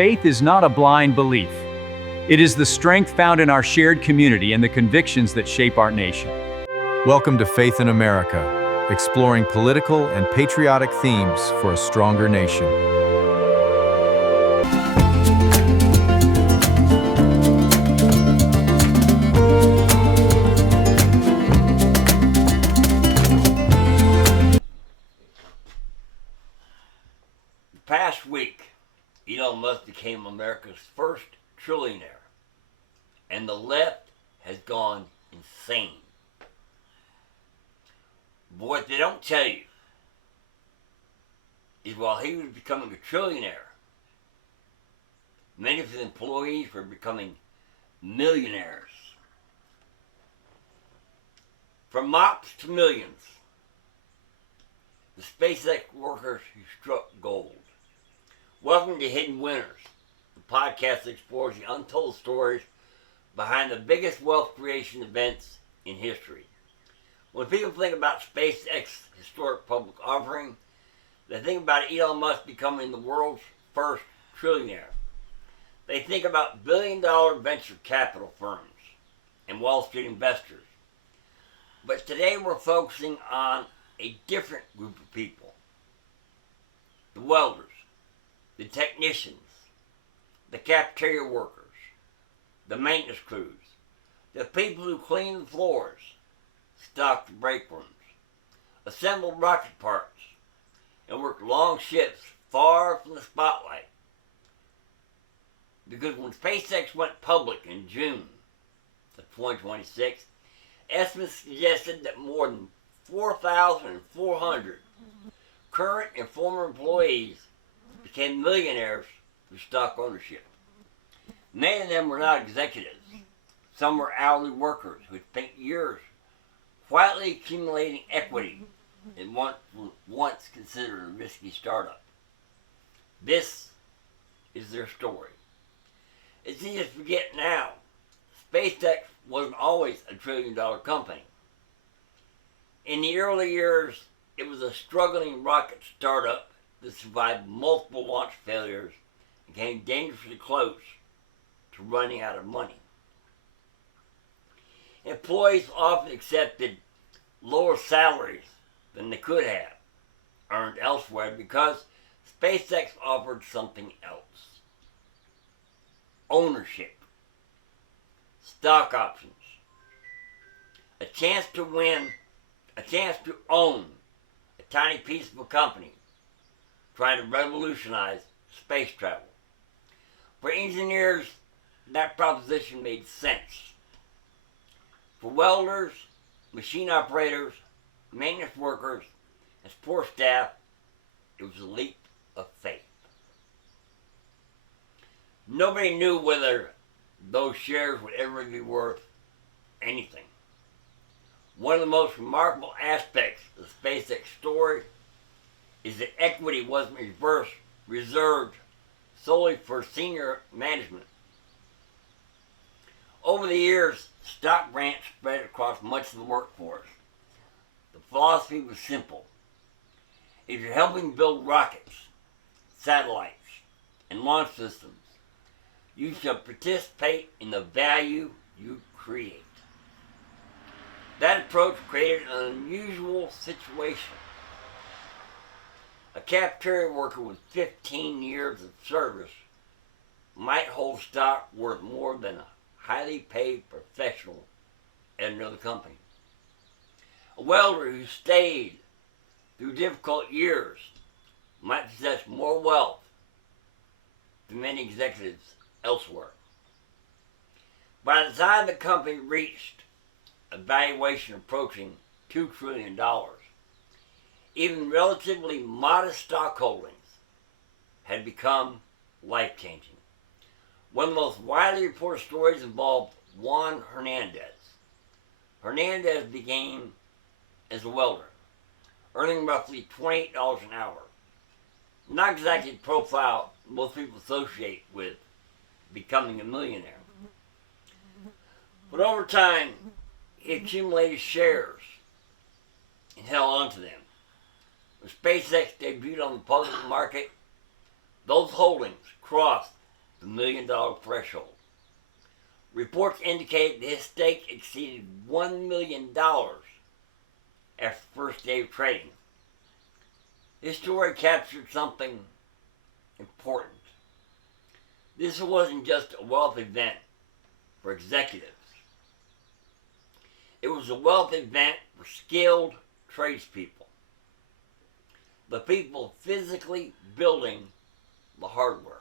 faith is not a blind belief. It is the strength found in our shared community and the convictions that shape our nation. Welcome to Faith in America, exploring political and patriotic themes for a stronger nation. Past week, Elon Musk became America's first trillionaire, and the left has gone insane. But what they don't tell you is while he was becoming a trillionaire, many of his employees were becoming millionaires. From mops to millions, the SpaceX workers who struck gold. Welcome to Hidden Winners, the podcast that explores the untold stories behind the biggest wealth creation events in history. When people think about SpaceX's historic public offering, they think about Elon Musk becoming the world's first trillionaire. They think about billion-dollar venture capital firms and Wall Street investors. But today we're focusing on a different group of people. The welders, the technicians, the cafeteria workers, the maintenance crews, the people who clean the floors, stock the break rooms, assemble rocket parts, and work long shifts far from the spotlight. Because when SpaceX went public in June of 2026, estimates suggested that more than 4,400 current and former employees became millionaires through stock ownership. Many of them were not executives. Some were hourly workers who had spent years quietly accumulating equity in what was once considered a risky startup. This is their story. It's easy to forget now. SpaceX wasn't always a trillion-dollar company. In the early years, it was a struggling rocket startup that survived multiple launch failures and came dangerously close to running out of money. Employees often accepted lower salaries than they could have earned elsewhere because SpaceX offered something else. Ownership, stock options, a chance to win, a chance to own a tiny piece of a company trying to revolutionize space travel. For engineers, that proposition made sense. For welders, machine operators, maintenance workers, and support staff, it was a leap of faith. Nobody knew whether those shares would ever be worth anything. One of the most remarkable aspects of the SpaceX story is that equity wasn't reserved solely for senior management. Over the years, stock grants spread across much of the workforce. The philosophy was simple. If you're helping build rockets, satellites, and launch systems, you shall participate in the value you create. That approach created an unusual situation. A cafeteria worker with 15 years of service might hold stock worth more than a highly paid professional at another company. A welder who stayed through difficult years might possess more wealth than many executives elsewhere. By the time the company reached a valuation approaching $2 trillion, even relatively modest stock holdings had become life-changing. One of the most widely reported stories involved Juan Hernandez. Hernandez began as a welder, earning roughly $28 an hour. Not exactly the profile most people associate with becoming a millionaire. But over time, he accumulated shares and held on to them. When SpaceX debuted on the public market, those holdings crossed the $1 million threshold. Reports indicate that his stake exceeded $1 million after the first day of trading. This story captured something important. This wasn't just a wealth event for executives. It was a wealth event for skilled tradespeople. The people physically building the hardware.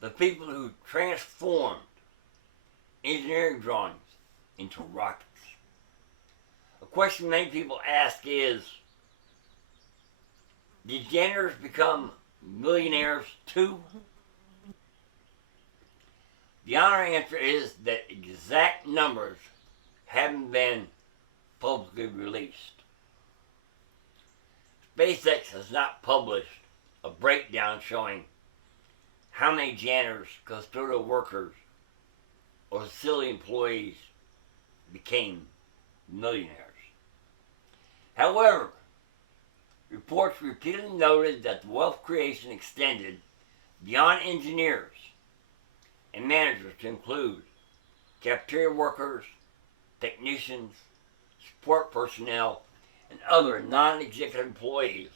The people who transformed engineering drawings into rockets. A question many people ask is, did janitors become millionaires too? The honest answer is that exact numbers haven't been publicly released. SpaceX has not published a breakdown showing how many janitors, custodial workers, or facility employees became millionaires. However, reports repeatedly noted that the wealth creation extended beyond engineers and managers to include cafeteria workers, technicians, support personnel, and other non-executive employees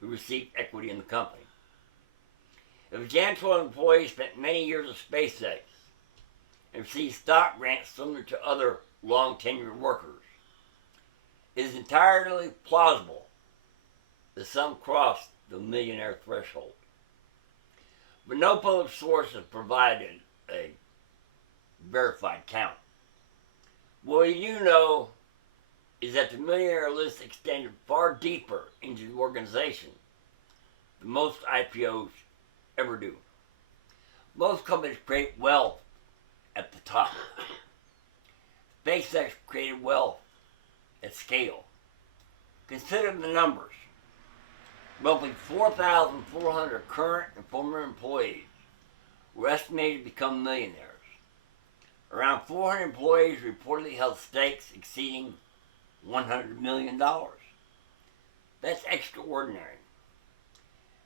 who received equity in the company. If a janitorial employee spent many years at SpaceX and received stock grants similar to other long-tenured workers, it is entirely plausible that some crossed the millionaire threshold. But no public source has provided a verified count. What we do know is that the millionaire list extended far deeper into the organization than most IPOs ever do. Most companies create wealth at the top. SpaceX created wealth at scale. Consider the numbers. Roughly 4,400 current and former employees were estimated to become millionaires. Around 400 employees reportedly held stakes exceeding $100 million. That's extraordinary.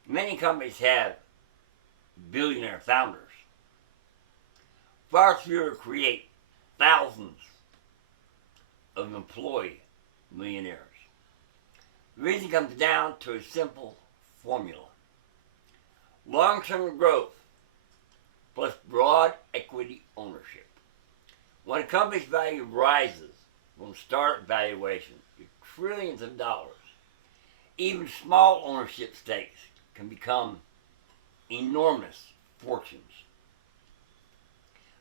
Many companies have billionaire founders. Far fewer create thousands of employee millionaires. The reason comes down to a simple formula. Long-term growth plus broad equity ownership. When a company's value rises from startup valuation to trillions of dollars, even small ownership stakes can become enormous fortunes.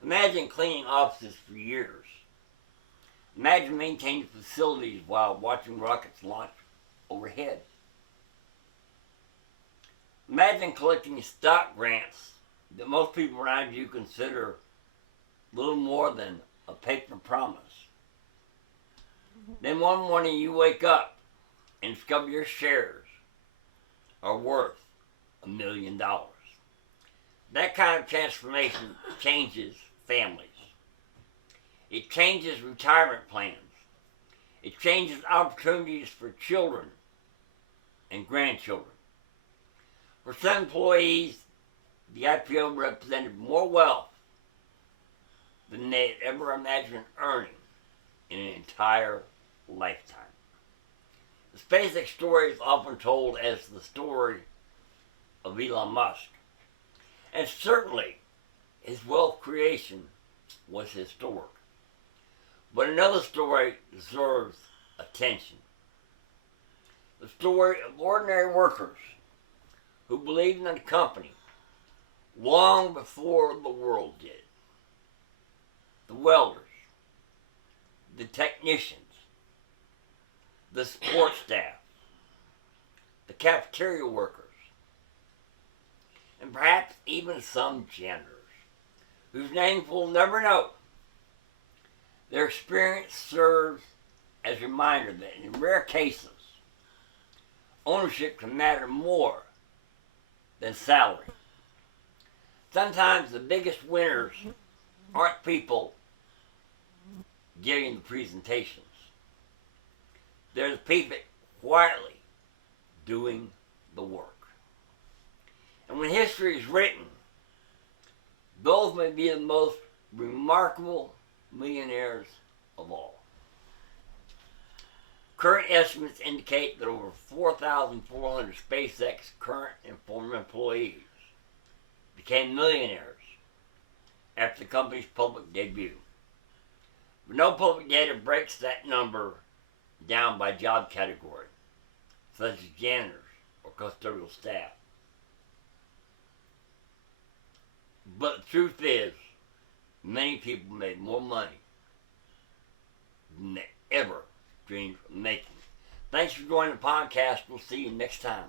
Imagine cleaning offices for years. Imagine maintaining facilities while watching rockets launch overhead. Imagine collecting stock grants that most people around you consider little more than a paper promise. Then one morning you wake up and discover your shares are worth $1 million. That kind of transformation changes families. It changes retirement plans. It changes opportunities for children and grandchildren. For some employees, the IPO represented more wealth than they had ever imagined earning in an entire lifetime. The SpaceX story is often told as the story of Elon Musk. And certainly, his wealth creation was historic. But another story deserves attention. The story of ordinary workers who believed in the company long before the world did. The welders, the technicians, the support staff, the cafeteria workers, and perhaps even some janitors, whose names we'll never know. Their experience serves as a reminder that in rare cases, ownership can matter more than salary. Sometimes the biggest winners aren't people giving the presentations. They're the people quietly doing the work. And when history is written, Those may be the most remarkable millionaires of all. Current estimates indicate that over 4,400 SpaceX current and former employees became millionaires after the company's public debut. But no public data breaks that number down by job category, such as janitors or custodial staff. But the truth is, many people made more money than they ever dreamed of making. Thanks for joining the podcast. We'll see you next time.